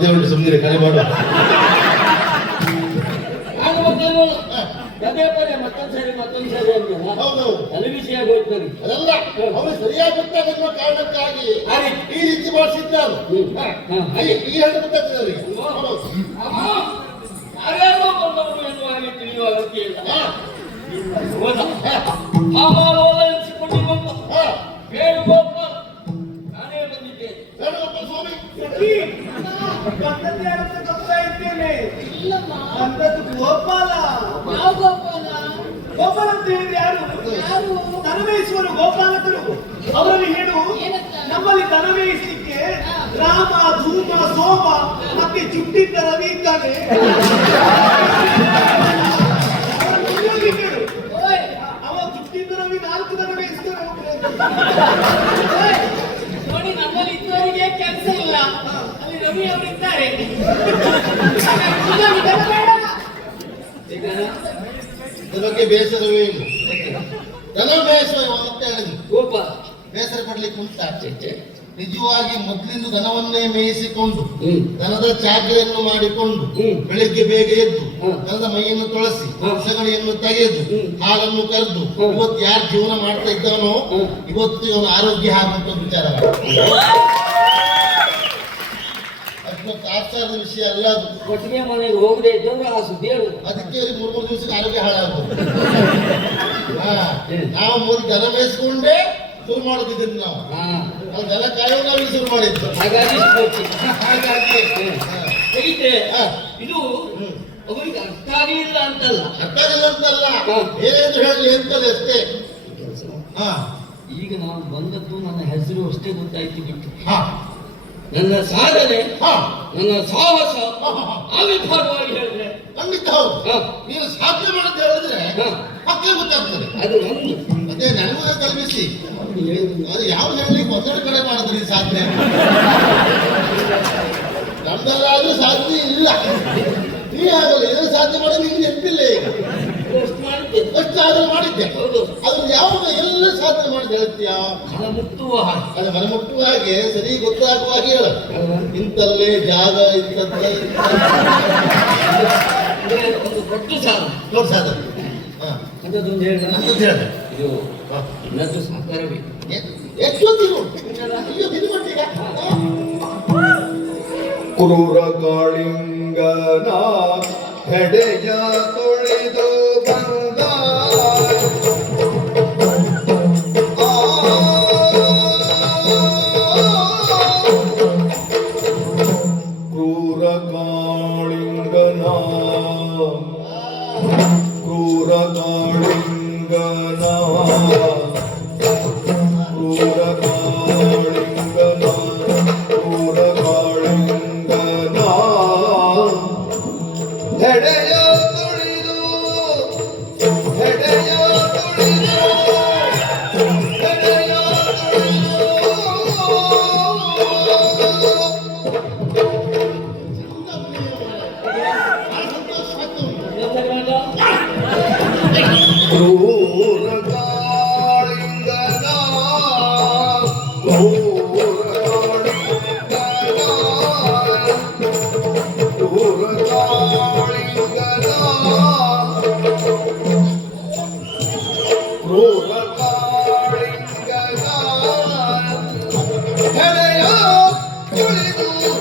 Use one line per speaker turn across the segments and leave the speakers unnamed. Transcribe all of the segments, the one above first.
ಬದ್ದೆ ಉಂಟು ಸುಮ್ಮನೆ ಕರೆ
ಮಾಡುವ ಪದೇ ಮತ್ತೊಂದು ಸರಿ ಮತ್ತೊಂದು ಸರಿ ಅಂದ್ಯಲ್ಲ
ಹೌದೌದು
ತಲೆ ವಿಷಯ ಆಗೋಯ್ತು ನನಗೆ
ಅದಲ್ಲ ಅವನು ಸರಿಯಾಗಿ ಗೊತ್ತಾಗುವ ಕಾರಣಕ್ಕಾಗಿ. ಈ ರೀತಿ
ಹಾ.
ಈ ಹೆಣ್ಣು ಗೊತ್ತಾಗ್ತದೆ ಅವರಿಗೆ.
ಯಾರ್ಯಾರೋ ಬಂದವರು ಎನ್ನುವ ಹಾಗೆ ತಿಳಿಯುವ ಅಗತ್ಯ ಇಲ್ಲ ಹೌದಾ? ಬಂದು.
ಪದ್ಧತಿ ಗೊತ್ತಾ ಇದ್ದೇನೆ ಪದ್ಧತಿ ಗೋಪಾಲ
ಯಾವ ಗೋಪಾಲ?
ಗೋಪಾಲ ಅಂತ ಹೇಳಿದ್ರೆ ಯಾರು?
ಯಾರು?
ದನ ಮೇಯಿಸುವರು ಗೋಪಾಲಕರು. ಅವರಲ್ಲಿ ಹೇಳು? ನಮ್ಮಲ್ಲಿ ಧನವೇಯಿಸಲಿಕ್ಕೆ ರಾಮ ಧೂಮ ಸೋಮ ಮತ್ತೆ ಚುಟ್ಟಿದ್ದ ರವಿ ಇದ್ದಾನೆ ಅವ ಚುಟ್ಟಿದ್ದ ರವಿ ನಾಲ್ಕು
ಓಯ್. ನೋಡಿ ನಮ್ಮಲ್ಲಿ ಇದ್ದವರಿಗೆ ಕೆಲಸ ಇಲ್ಲ. ಅಲ್ಲಿ ರವಿ ಅವರು
ಇದ್ರ ಬೇಸರವೇ ಇಲ್ಲ ದನ ಬೇಸರ ಅಂತ ಹೇಳಿದ್ರು
ಕೋಪ
ಬೇಸರ ಪಡ್ಲಿಕ್ಕೆ ಉಂಟ. ನಿಜವಾಗಿ ಮೊದಲಿಂದ ದನವನ್ನೇ ಮೇಯಿಸಿಕೊಂಡು. ದನದ ಚಾಕರಿಯನ್ನು ಮಾಡಿಕೊಂಡು. ಬೆಳಿಗ್ಗೆ ಬೇಗ ಎದ್ದು. ದನದ ಮೈಯನ್ನು ತೊಳಸಿ. ಸಗಣಿಯನ್ನು ತೆಗೆದು. ಹಾಲನ್ನು ಕರೆದು ಇವತ್ತು ಯಾರು ಜೀವನ ಮಾಡ್ತಾ
ಇದ್ದವನೋ.
ಇವತ್ತು ಇವನ ಆರೋಗ್ಯ ಹಾಕುವಂತ ವಿಚಾರ ಅಷ್ಟೊತ್ತು ಆಚಾರದ ವಿಷಯ ಅಲ್ಲ ಅದು
ಕೊಟ್ಟಿಗೆ ಮನೆಗೆ ಹೋಗದೆ ಇದ್ದವ್ರು ಆ ಸುದ್ದಿ
ಅದಕ್ಕೆ ಮೂರು ಮೂರು ದಿವಸಕ್ಕೆ ಆರೋಗ್ಯ ಹಾಳಾಗೋದು ಹಾ ನಾವು ಮೂರು ಜನ ಬೇಯಿಸ್ಕೊಂಡೇ ಶುರು ಮಾಡುತ್ತಿದ್ದೀವಿ ನಾವು.
ಹಾ.
ಹಾ ಕಾಯೋ ನಾವು ಶುರು ಮಾಡಿದ್ದು.
ಹಾಗಾಗಿ
ಹಾಗಾಗಿ.
ಹೇಗಿದ್ರೆ. ಇದು ಅವರಿಗೆ ಅರ್ಥ ಆಗಲಿಲ್ಲ ಅಂತಲ್ಲ.
ಅರ್ಥ ಆಗಿಲ್ಲ ಅಂತಲ್ಲ. ಏನೇನು ಹೇಳಲಿ ಅಂತಲ್ಲ ಅಷ್ಟೇ. ಹಾ.
ಈಗ ನಾವು ಬಂದದ್ದು ನನ್ನ ಹೆಸರು ಅಷ್ಟೇ ಗೊತ್ತಾಯ್ತು ಬಿಟ್ಟು.
ಹಾ.
ನನ್ನ ಸಾಧನೆ ನನ್ನ ಸಾಹಸ ಅವಿಭಾಗವಾಗಿ. ಹೇಳಿದ್ರೆ?
ಖಂಡಿತ ಹೌದು. ನೀನು ಸಾಧ್ಯ ಮಾಡೋದು ಹೇಳಿದ್ರೆ ಮಕ್ಕಳು ಗೊತ್ತಾಗ್ತದೆ.
ಅದು ನಮ್ದು
ಅದೇ ನನಗೂ ಕಲ್ಪಿಸಿ. ಅದು ಯಾವ ಹೇಳಿ ಒತ್ತಡ ಕಡೆ ಮಾಡಿದ್ರಿ ಸಾಧನೆ ನಮ್ದಲ್ಲಾದ್ರೂ ಸಾಧ್ಯ ಇಲ್ಲ. ನೀ ಆಗಲ್ಲ ಏನೋ ಸಾಧ್ಯ ಮಾಡೋದು ನಿಮ್ಗೆ ನೆನಪಿಲ್ಲ ಈಗ.
ಅಷ್ಟು ಮಾಡಿದ್ದೆ
ಅಷ್ಟಾದ್ರೂ ಮಾಡಿದ್ದೆ
ಹೌದು
ಅದು ಯಾವಾಗ ಎಲ್ಲ ಸಾಧನೆ ಮಾಡಿ ಹೇಳ್ತೀಯಾ
ಮನ ಮುಟ್ಟುವ ಹಾಗೆ.
ಮನ ಮನಮುಟ್ಟುವ ಹಾಗೆ ಸರಿ ಗೊತ್ತಾಗುವ ಹಾಗೆ ಹೇಳ. ಇಂತಲ್ಲೇ ಜಾಗ ಇಂಥದ್ದೇ
ಒಂದು ದೊಡ್ಡ ಸಾಧನೆ.
ನೋಡಿ ಸಾಧನೆ. ಹಾ.
ಅಂಥದ್ದೊಂದು ಹೇಳ ಇದು
ಎಷ್ಟೊತ್ತಿರು ಅಯ್ಯೋ ಇದು ಮಟ್ಟಿಗ
ಕ್ರೂರ ಕಾಳಿಂಗನ ಹೆಡೆಯ ತುಳಿದು Thank you.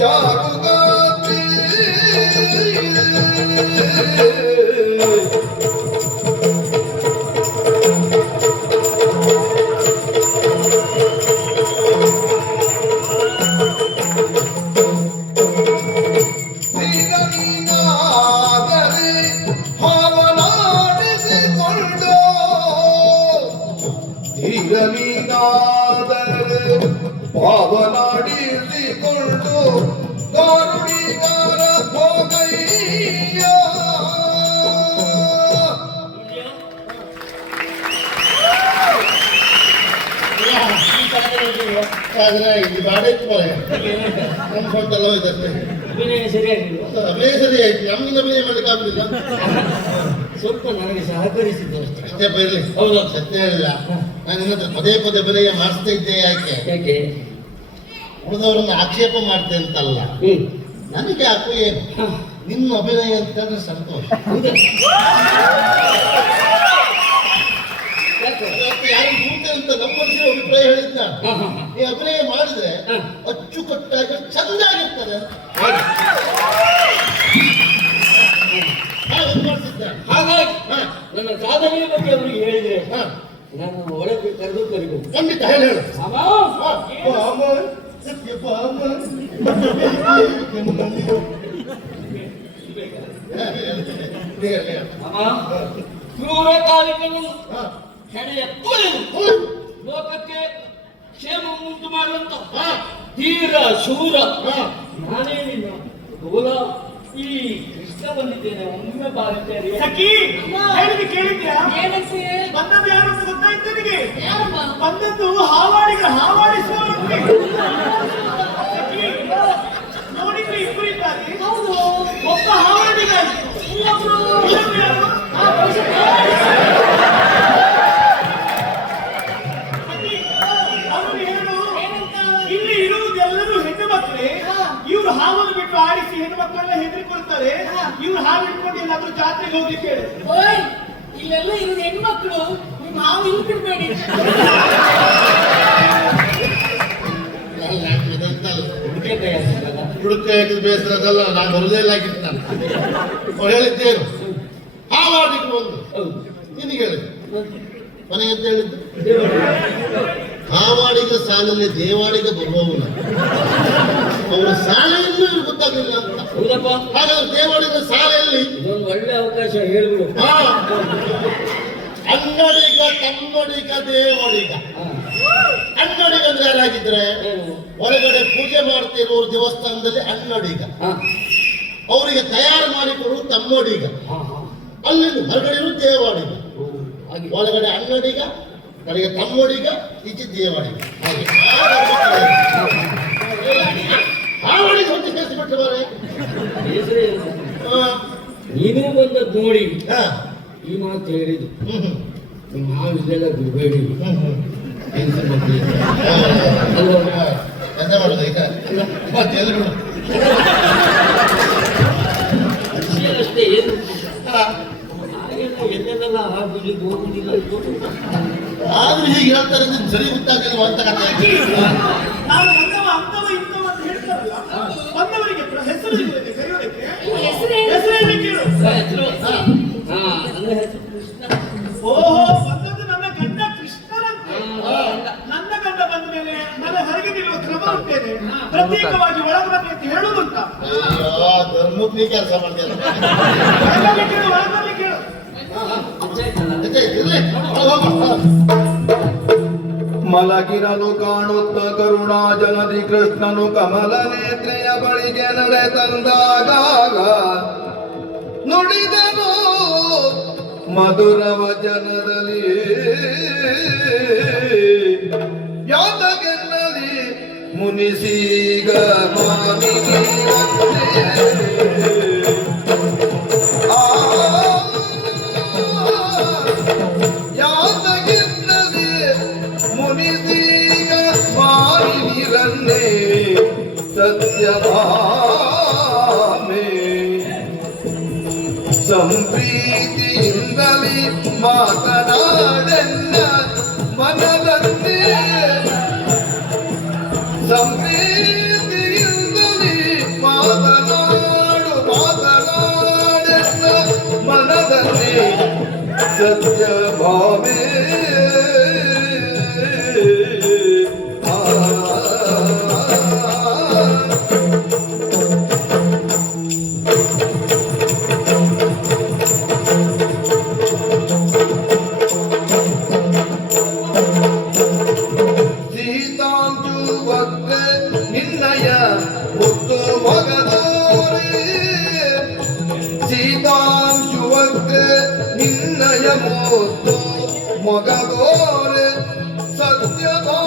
জাগো
ಆದ್ರೆ ಇದು ಬಾಡ ಇತ್ತು ಮರೆ ಫೋಟೋ ಹೋಯ್ತಷ್ಟೇ
ಅಭಿನಯ ಸರಿಯಾಗಿ
ಅಭಿನಯ ಸರಿ ಆಯ್ತು ನಮ್ಮಿಂದ ಅಭಿನಯ ಮಾಡ್ಲಿಕ್ಕೆ ಆಗುದಿಲ್ಲ.
ಸ್ವಲ್ಪ ನನಗೆ ಸಹಕರಿಸಿದ್ದು ಅಷ್ಟೇ.
ಅಷ್ಟೇ ಬರಲಿ
ಹೌದು.
ಸತ್ಯ ಇಲ್ಲ. ನಾನು ಪದೇ ಪದೇ ಬರೆಯ ಮಾಡಿಸ್ತಾ ಇದ್ದೆ ಯಾಕೆ?
ಯಾಕೆ?
ಉಳಿದವರನ್ನ ಆಕ್ಷೇಪ ಮಾಡ್ತೆ ಅಂತಲ್ಲ. ನನಗೆ ಯಾಕೋ ಏನು? ನಿಮ್ಮ ಅಭಿನಯ ಅಂತಂದ್ರೆ ಸಂತೋಷ? ಯಾರು ಅಂತ ನಮ್ಮ ಅಭಿಪ್ರಾಯ ಹೇಳಿದ್ ನಾನು. ಈ ಅಭಿನಯ ಮಾಡಿದ್ರೆ. ಅಚ್ಚುಕಟ್ಟಾಗಿ ಚಂದಾಗಿರ್ತದೆ
ಹಾಗೆ.
ಹಾಗೆ
ಹಾಗಾಗಿ ನನ್ನ ಸಾಧನೆಯ ಬಗ್ಗೆ ಅವರಿಗೆ
ಹೇಳಿದೆ.
ನಾನು ಒಳಗೆ ಕರೆದು ಕರಿಬಹುದು
ಖಂಡಿತ ಹೇಳಿ
ಕ್ರೂರ ಕಾಲಿಕನು ಹೆಣೆಯ
ಹ,
ಲೋಕಕ್ಕೆ ಕ್ಷೇಮ ಉಂಟು ಮಾಡುವಂತ ಧೀರ ಶೂರ. ನಾನೇ ನಿನ್ನ ಗೋಲ ಈ ಕೃಷ್ಣ ಬಂದಿದ್ದೇನೆ ಒಮ್ಮೆ ಬಾರಿದ್ದೇನೆ
ಸಖಿ ಹೇಳಿದ ಕೇಳಿದ್ಯಾ? ಬಂದದ್ದು ಯಾರು ಅಂತ ಗೊತ್ತಾಯ್ತು ನಿನಗೆ?
ಯಾರಮ್ಮ?
ಬಂದದ್ದು ಹಾವಾಡಿಗ ಹಾವಾಡಿ ಸಖಿ, ನೋಡಿದ್ರೆ ಇಬ್ಬರು ಇದ್ದಾರೆ.
ಹೌದು.
ಒಬ್ಬ ಹಾವಾಡಿಗ.
ಇನ್ನೊಬ್ರು
ಇವರು ಹಾವನ್ನು ಬಿಟ್ಟು ಆಡಿಸಿ ಹೆಣ್ಣು ಮಕ್ಕಳೆಲ್ಲ ಹೆದರಿಕೊಳ್ತಾರೆ. ಇವ್ರು ಹಾಲು ಇಟ್ಕೊಂಡು ಎಲ್ಲಾದ್ರೂ ಜಾತ್ರೆಗೆ ಹೋಗಿ ಕೇಳಿ.
ಓಯ್ ಇಲ್ಲೆಲ್ಲ ಇವ್ರ ಹೆಣ್ಮಕ್ಳು ನಿಮ್ ಹಾವು ಇಲ್ಲಿ ಬಿಡ್ಬೇಡಿ.
ನಾನು ಇದಂತಲ್ಲ.
ಹುಡುಕೆ ಕೈ ಹಾಕಿದ್ರಲ್ಲ?
ಹಾಕಿದ ಬೇಸರ ಅದಲ್ಲ ನಾನು ಅವ್ರು ಹೇಳಿದ್ದೇನು? ನಿನಗೆ ಹೇಳಿದ್ದು? ಮನೆಗೆ ಅಂತ ಹೇಳಿದ್ದು? ಹಾವಾಡಿಗ ಸಾಲಲ್ಲಿ ದೇವಾಡಿಗ ಬರುವವನು. ಅವರ ಸಾಲ ಇನ್ನೂ ಗೊತ್ತಾಗಲಿಲ್ಲ ಅಂತ.
ಹೌದಪ್ಪ.
ಹಾಗಾದ್ರೆ ದೇವಾಡಿಗ ಸಾಲೆಯಲ್ಲಿ?
ಇದೊಂದು ಒಳ್ಳೆ ಅವಕಾಶ ಹೇಳ್ಬಿಡು.
ಹಾ. ತಮ್ಮಡಿಗ ದೇವಡಿಗ.
ಹಾ.
ಅನ್ನಡಿಗ ಅಂದ್ರೆ ಯಾರಾಗಿದ್ರೆ?
ಏನು?
ಒಳಗಡೆ ಪೂಜೆ ಮಾಡ್ತಿರೋರು ದೇವಸ್ಥಾನದಲ್ಲಿ ಅನ್ನಡಿಗ.
ಹಾ.
ಅವರಿಗೆ ತಯಾರು ಮಾಡಿಕೊಡುವ ತಮ್ಮಡಿಗ.
ಹಾ, ಹಾ.
ಅಲ್ಲಿ ಹೊರಗಡೆ ಇರೋ ದೇವಾಡಿಗ.
ಓ, ಹಾಗೆ.
ಒಳಗಡೆ ಅನ್ನಡಿಗ ನನಗೆ ತಮ್ಮಡಿಗ ಈಚೆ ದೇವಾಡಿಗ. ಹಾಗೆ. ಹಾ
ನೀನೇ ಬಂದದ್ದು ನೋಡಿ.
ಹಾ.
ಈ ಮಾತು ಹೇಳಿದ್ದು. ಮಾವು ಇಲ್ಲೆಲ್ಲ ಬಿಡಬೇಡಿ. ಮಕ್ಕಳಿಗೆ
ಹಾ. ಎಂತ ಮಾಡುದು ಈಗ? ಮತ್ತೆ
ಅಷ್ಟೇ ಏನು ಎಲ್ಲೆಲ್ಲ ಆಗುದಿಲ್ಲ ಹೋಗುದಿಲ್ಲ.
ಆದ್ರೂ ಹೀಗೆ ಹೇಳ್ತಾರೆ ಸರಿ ಗೊತ್ತಾಗಲ್ವ ಅಂತ ಕಥೆ
ನಾನು ಬಂದವ ಅಂತವ ಇಂಥವ ಅಂತ ಹೇಳ್ತಾರಲ್ಲ ಬಂದವರಿಗೆ ಪ್ರ- ಹೆಸರು ಇಲ್ಲದೆ ಕರೆಯೋದಕ್ಕೆ
ಹೆಸರೇನು?
ಹೆಸರೇನು ಕೇಳು
ಹೆಸರು? ಹಾ. ಹಾ, ನನ್ನ ಹೆಸರು ಕೃಷ್ಣ.
ಓಹೋ ಬಂದದ್ದು ನನ್ನ ಗಂಡ ಕೃಷ್ಣನಂತೆ ನನ್ನ ಗಂಡ ಬಂದ ಮೇಲೆ ನನ್ನ ಹೊರಗೆ ನಿಲ್ಲುವ ಕ್ರಮ ಉಂಟೇನೆ ಪ್ರತ್ಯೇಕವಾಗಿ ಒಳಗೆ ಬನ್ನಿ ಅಂತ ಹೇಳುದುಂಟ
ಧರ್ಮಕ್ಕೆ ಕೆಲಸ ಮಾಡ್ತಾರೆ
ಮಲಗಿರಲು ಕಾಣುತ್ತ ಕರುಣಾ ಜನದಿ ಕೃಷ್ಣನು ಕಮಲ ನೇತ್ರೆಯ ಬಳಿಗೆ ನಡೆ ತಂದಾಗ ನುಡಿದನು ಮಧುರ ವಚನದಲ್ಲಿ ಯಾತಗೆನ್ನಲಿ ಮುನಿಸೀಗ ಮಾನಿನಿ ಸಂಪ್ರೀತಿಯಿಂದಲಿ ಮಾತನಾಡೆನ್ನ ಮನದಂತೆ. ಸಂಪ್ರೀತಿಯಿಂದಲಿ ಮಾತನಾಡು ಮಾತನಾಡೆನ್ನ ಮನದಲ್ಲಿ ಸತ್ಯ ಭಾವೇ தாண்டுவக்கு நின்னய முத்து மகதோரே சீதாஞ்சுவக்கு நின்னய முத்து மகதோரே சத்யமா